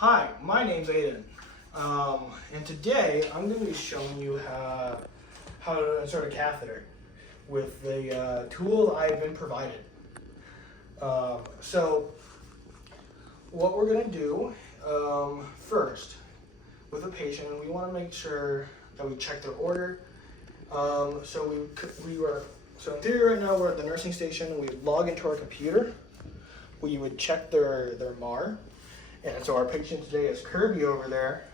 Hi, my name's Aiden, and today I'm going to be showing you how to insert a catheter with the tool I've been provided. So what we're going to do first with a patient, we want to make sure that we check their order. So in theory right now we're at the nursing station. We log into our computer. We would check their MAR. And so our patient today is Kirby over there.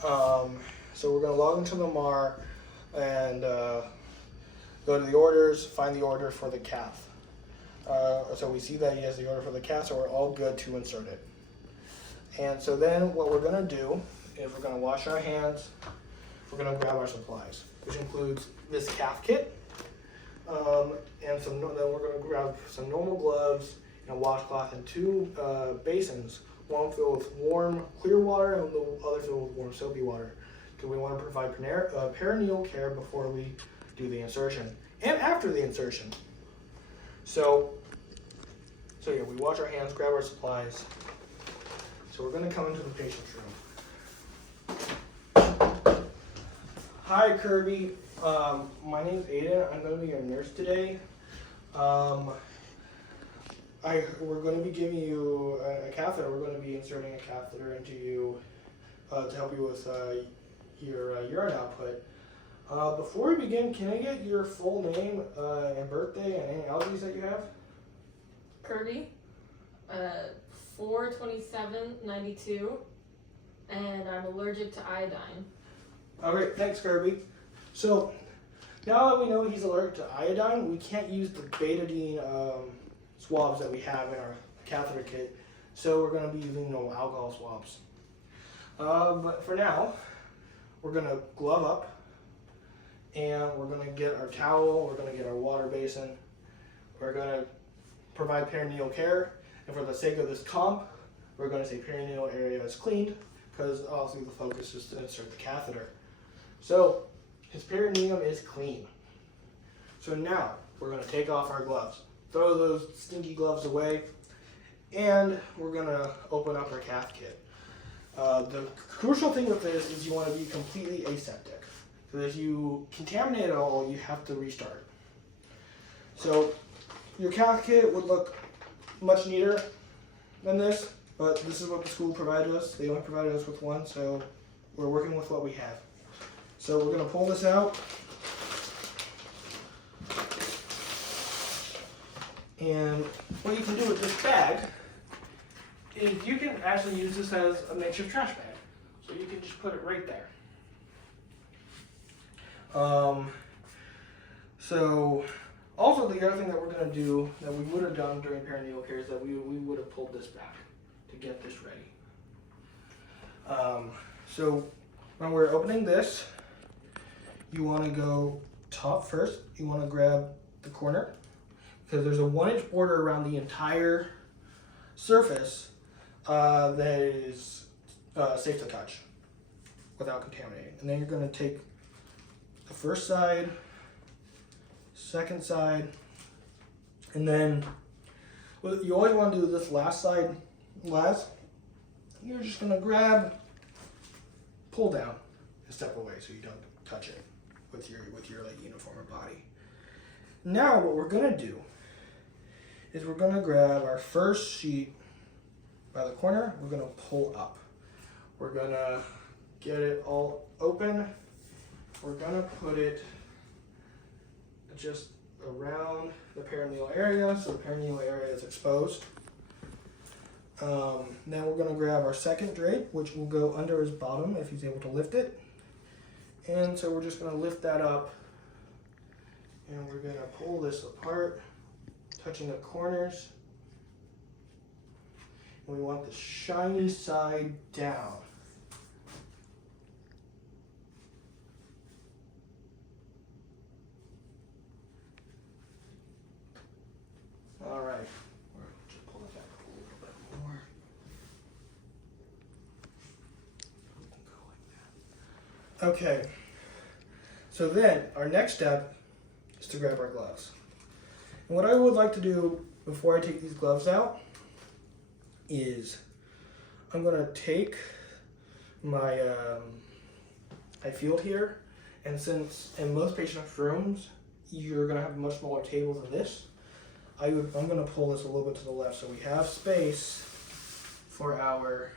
So we're going to log into the MAR and go to the orders, find the order for the cath. So we see that he has the order for the cath, so we're all good to insert it. And so then what we're going to do is we're going to wash our hands. We're going to grab our supplies, which includes this cath kit. And then we're going to grab some normal gloves and a washcloth and two basins. One filled with warm, clear water and the other filled with warm, soapy water. Because we want to provide perineal care before we do the insertion and after the insertion. So yeah, we wash our hands, grab our supplies. So we're going to come into the patient's room. Hi, Kirby. My name's Aiden. I'm going to be your nurse today. We're going to be giving you a catheter. We're going to be inserting a catheter into you to help you with your urine output. Before we begin, can I get your full name and birthday and any allergies that you have? Kirby, 4/27/92, and I'm allergic to iodine. Okay, thanks, Kirby. So now that we know he's allergic to iodine, we can't use the betadine swabs that we have in our catheter kit, so we're going to be using alcohol swabs. But for now, we're going to glove up, and we're going to get our towel, we're going to get our water basin, we're going to provide perineal care, and for the sake of this comp, we're going to say perineal area is cleaned, because obviously the focus is to insert the catheter. So his perineum is clean. So now we're going to take off our gloves. Throw those stinky gloves away, and we're going to open up our cath kit. The crucial thing with this is you want to be completely aseptic. So if you contaminate it all, you have to restart. So your cath kit would look much neater than this, but this is what the school provided us. They only provided us with one, so we're working with what we have. So we're going to pull this out. And what you can do with this bag is you can actually use this as a makeshift trash bag. So you can just put it right there. So also the other thing that we're going to do that we would have done during perineal care is that we would have pulled this back to get this ready. So when we're opening this, you want to go top first. You want to grab the corner, because there's a 1-inch border around the entire surface that is safe to touch without contaminating. And then you're going to take the first side, second side, and then what you always want to do this last side last. You're just going to grab, pull down, and step away so you don't touch it with your like uniform or body. Now what we're going to do is we're going to grab our first sheet by the corner. We're going to pull up. We're going to get it all open. We're going to put it just around the perineal area, so the perineal area is exposed. Then we're going to grab our second drape, which will go under his bottom if he's able to lift it. And so we're just going to lift that up, and we're going to pull this apart, touching the corners. And we want the shiny side down. All right. Just pull it back a little bit more. Go like that. Okay. So then our next step is to grab our gloves. And what I would like to do before I take these gloves out is I'm gonna take my field here, and since in most patients' rooms you're gonna have much smaller tables than this, I'm gonna pull this a little bit to the left so we have space for our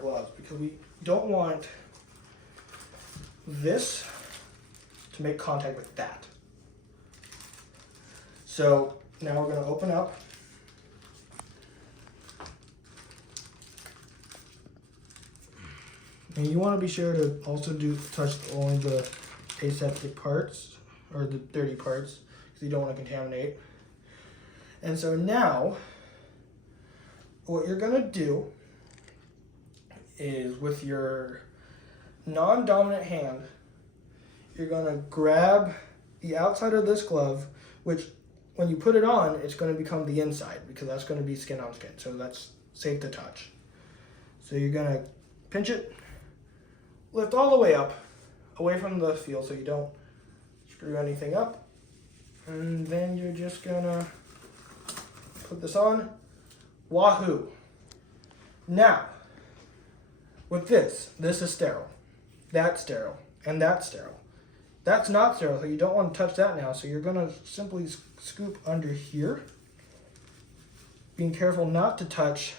gloves, because we don't want this to make contact with that. So now we're gonna open up. And you want to be sure to also touch only the aseptic parts, or the dirty parts, because you don't want to contaminate. And so now, what you're going to do is, with your non-dominant hand, you're going to grab the outside of this glove, which when you put it on, it's going to become the inside, because that's going to be skin on skin, so that's safe to touch. So you're going to pinch it, lift all the way up, away from the field so you don't screw anything up. And then you're just gonna put this on. Wahoo! Now, with this is sterile. That's sterile. And that's sterile. That's not sterile, so you don't want to touch that now. So you're gonna simply scoop under here, being careful not to touch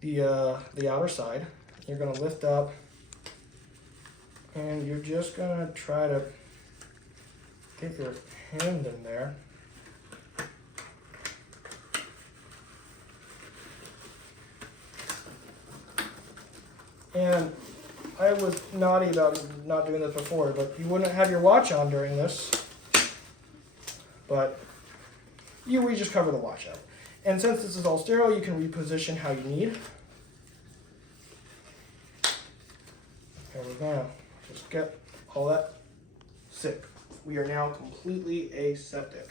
the outer side. You're gonna lift up, and you're just gonna try to get your hand in there. And I was naughty about not doing this before, but you wouldn't have your watch on during this. But we just cover the watch out. And since this is all sterile, you can reposition how you need. And we're gonna just get all that sick. We are now completely aseptic.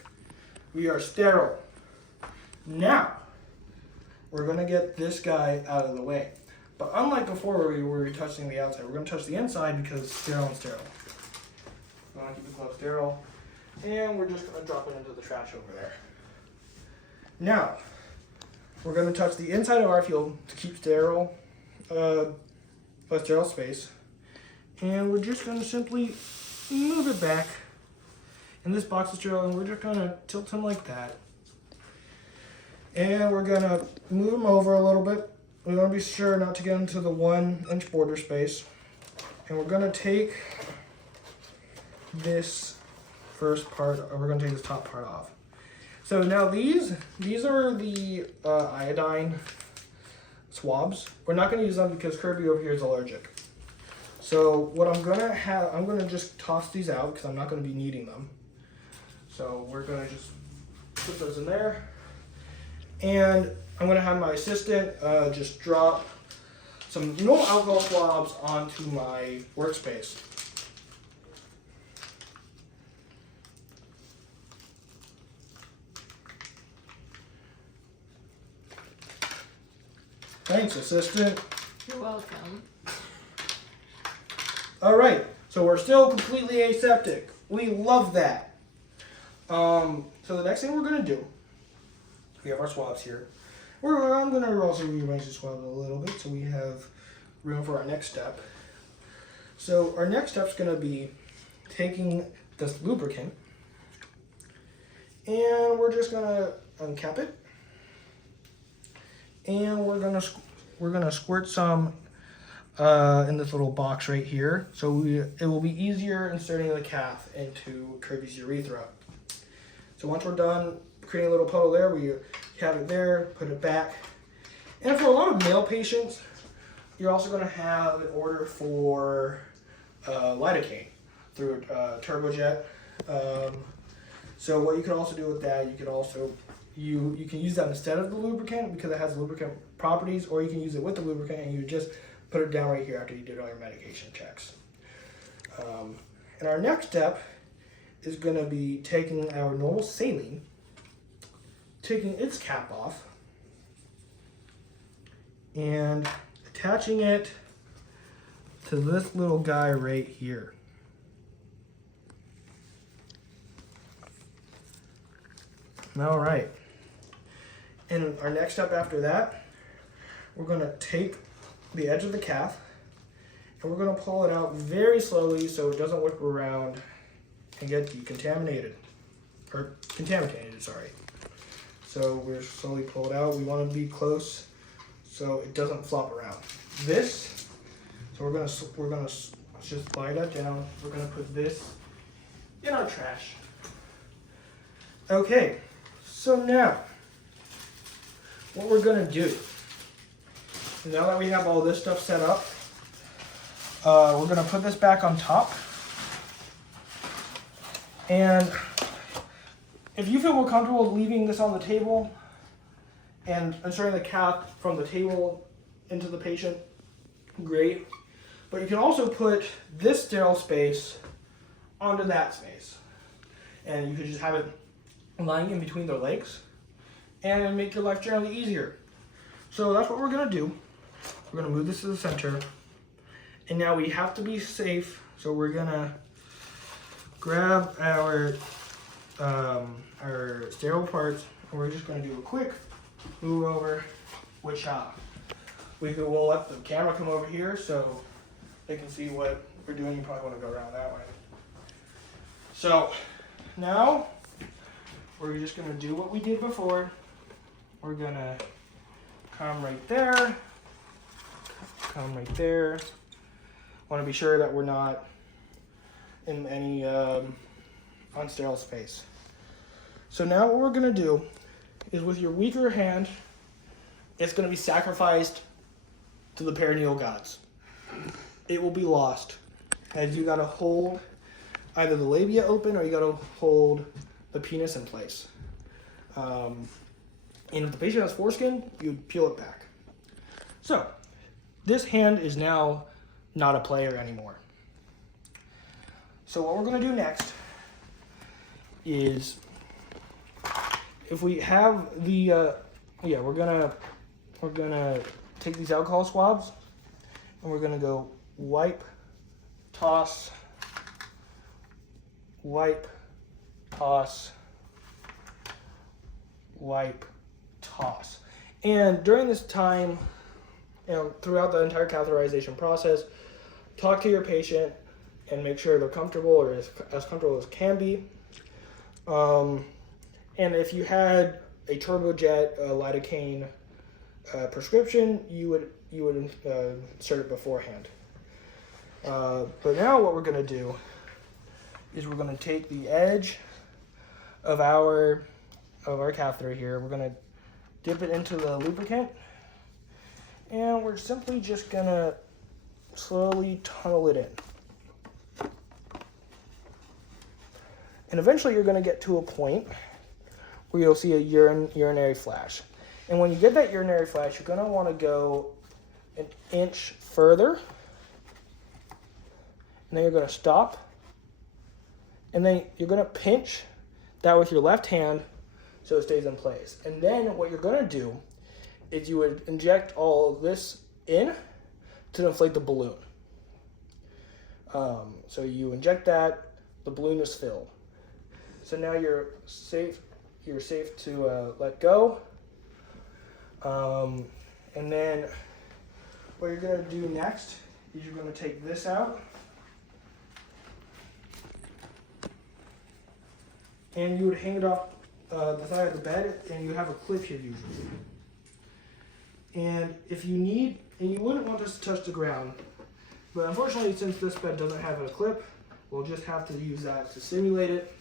We are sterile. Now, we're gonna get this guy out of the way. But unlike before where we were touching the outside, we're gonna touch the inside because it's sterile and sterile. We're gonna keep the glove sterile. And we're just gonna drop it into the trash over there. Now, we're gonna touch the inside of our field to keep sterile, a sterile space. And we're just going to simply move it back. And this box is sterile, and we're just going to tilt him like that. And we're going to move him over a little bit. We want to be sure not to get into the 1-inch border space. And we're going to take this first part, or we're going to take this top part off. So now these are the iodine swabs. We're not going to use them because Kirby over here is allergic. So what I'm gonna just toss these out because I'm not gonna be needing them. So we're gonna just put those in there. And I'm gonna have my assistant just drop some no alcohol swabs onto my workspace. Thanks, assistant. You're welcome. All right, so we're still completely aseptic. We love that. So the next thing we're gonna do, we have our swabs here. I'm gonna also rearrange the swabs a little bit so we have room for our next step. So our next step is gonna be taking this lubricant, and we're just gonna uncap it, and we're gonna squirt some in this little box right here, so it will be easier inserting the cath into Kirby's urethra. So once we're done creating a little puddle there, we have it there, put it back. And for a lot of male patients, you're also going to have an order for lidocaine through turbojet. So what you can also do with that, you can also you can use that instead of the lubricant because it has lubricant properties, or you can use it with the lubricant and you just put it down right here after you did all your medication checks. And our next step is going to be taking our normal saline, taking its cap off, and attaching it to this little guy right here. All right. And our next step after that, we're going to take the edge of the cath and we're going to pull it out very slowly so it doesn't whip around and get decontaminated. Or contaminated, sorry. So we're slowly pull it out. We want to be close so it doesn't flop around. This, so we're gonna just slide that down. We're gonna put this in our trash. Okay, so now what we're gonna do, now that we have all this stuff set up, we're gonna put this back on top. And if you feel more comfortable leaving this on the table and inserting the cath from the table into the patient, great. But you can also put this sterile space onto that space. And you could just have it lying in between their legs and make your life generally easier. So that's what we're gonna do. We're gonna move this to the center. And now we have to be safe, so we're gonna grab our sterile parts, and we're just going to do a quick move over, which we'll let the camera come over here so they can see what we're doing. You probably want to go around that way. So now we're just going to do what we did before. We're going to come right there, come right there. Want to be sure that we're not in any unsterile space. So now what we're gonna do is, with your weaker hand, it's gonna be sacrificed to the perineal gods. It will be lost, as you gotta hold either the labia open or you gotta hold the penis in place. And if the patient has foreskin, you peel it back. So this hand is now not a player anymore. So what we're gonna do next is, if we have the we're gonna take these alcohol swabs and we're gonna go wipe, toss, wipe, toss, wipe, toss. And during this time, throughout the entire catheterization process, talk to your patient and make sure they're comfortable, or as comfortable as can be. And if you had a turbojet lidocaine prescription, you would insert it beforehand. But now what we're going to do is we're going to take the edge of our catheter here. We're going to dip it into the lubricant, and we're simply just going to slowly tunnel it in. And eventually you're going to get to a point where you'll see a urinary flash. And when you get that urinary flash, you're going to want to go an inch further. And then you're going to stop. And then you're going to pinch that with your left hand so it stays in place. And then what you're going to do is you would inject all of this in to inflate the balloon. So you inject that, the balloon is filled. So now you're safe to let go. And then what you're going to do next is you're going to take this out. And you would hang it off the side of the bed, and you have a clip here usually. And if you need, and you wouldn't want this to touch the ground, but unfortunately since this bed doesn't have a clip, we'll just have to use that to simulate it.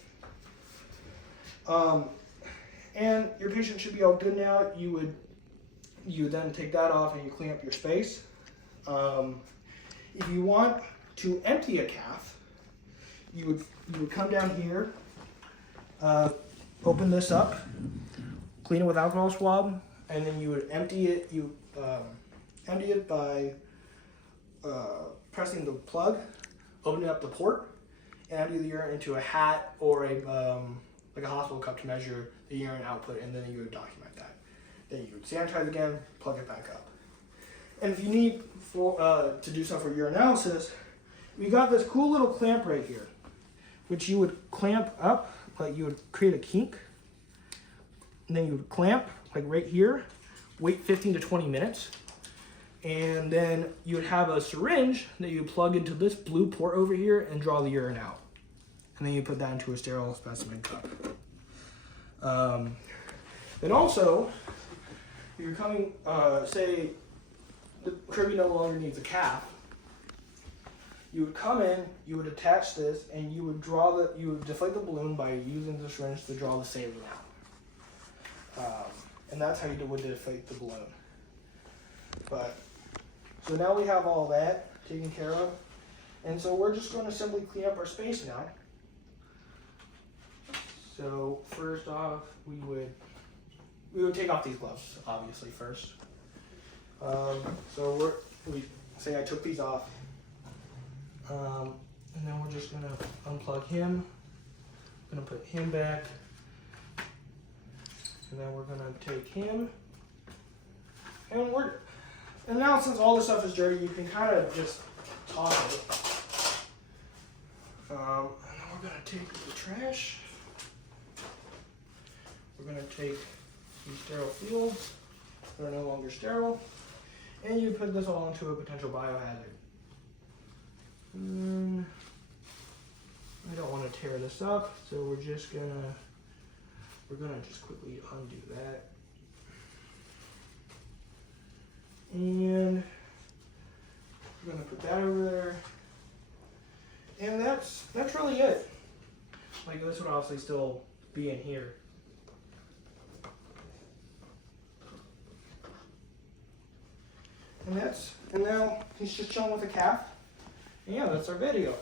And your patient should be all good now. You would then take that off and you clean up your space. If you want to empty a cath, you would come down here, open this up, clean it with alcohol swab, and then you would empty it. You empty it by pressing the plug, opening up the port, and empty the urine into a hat or like a hospital cup to measure the urine output, and then you would document that. Then you would sanitize again, plug it back up. And if you need to do stuff for urinalysis, we got this cool little clamp right here, which you would clamp up, like you would create a kink, and then you would clamp like right here, wait 15 to 20 minutes, And then you would have a syringe that you plug into this blue port over here and draw the urine out. And then you put that into a sterile specimen cup. Then also, if you're coming, say the Kirby no longer needs a cath, you would come in, you would attach this, and you would deflate the balloon by using the syringe to draw the saline out. And that's how you would deflate the balloon. So now we have all that taken care of. And so we're just going to simply clean up our space now. So first off, we would take off these gloves, obviously, first. So we say I took these off. And then we're just going to unplug him. I'm going to put him back. And then we're going to take him. And now since all this stuff is dirty, you can kind of just toss it. And then we're going to take the trash. We're going to take these sterile fields that are no longer sterile. And you put this all into a potential biohazard. I don't want to tear this up, so we're gonna just quickly undo that. And we're gonna put that over there. And that's really it. Like, this would obviously still be in here. And now he's just chilling with the calf. And yeah, that's our video.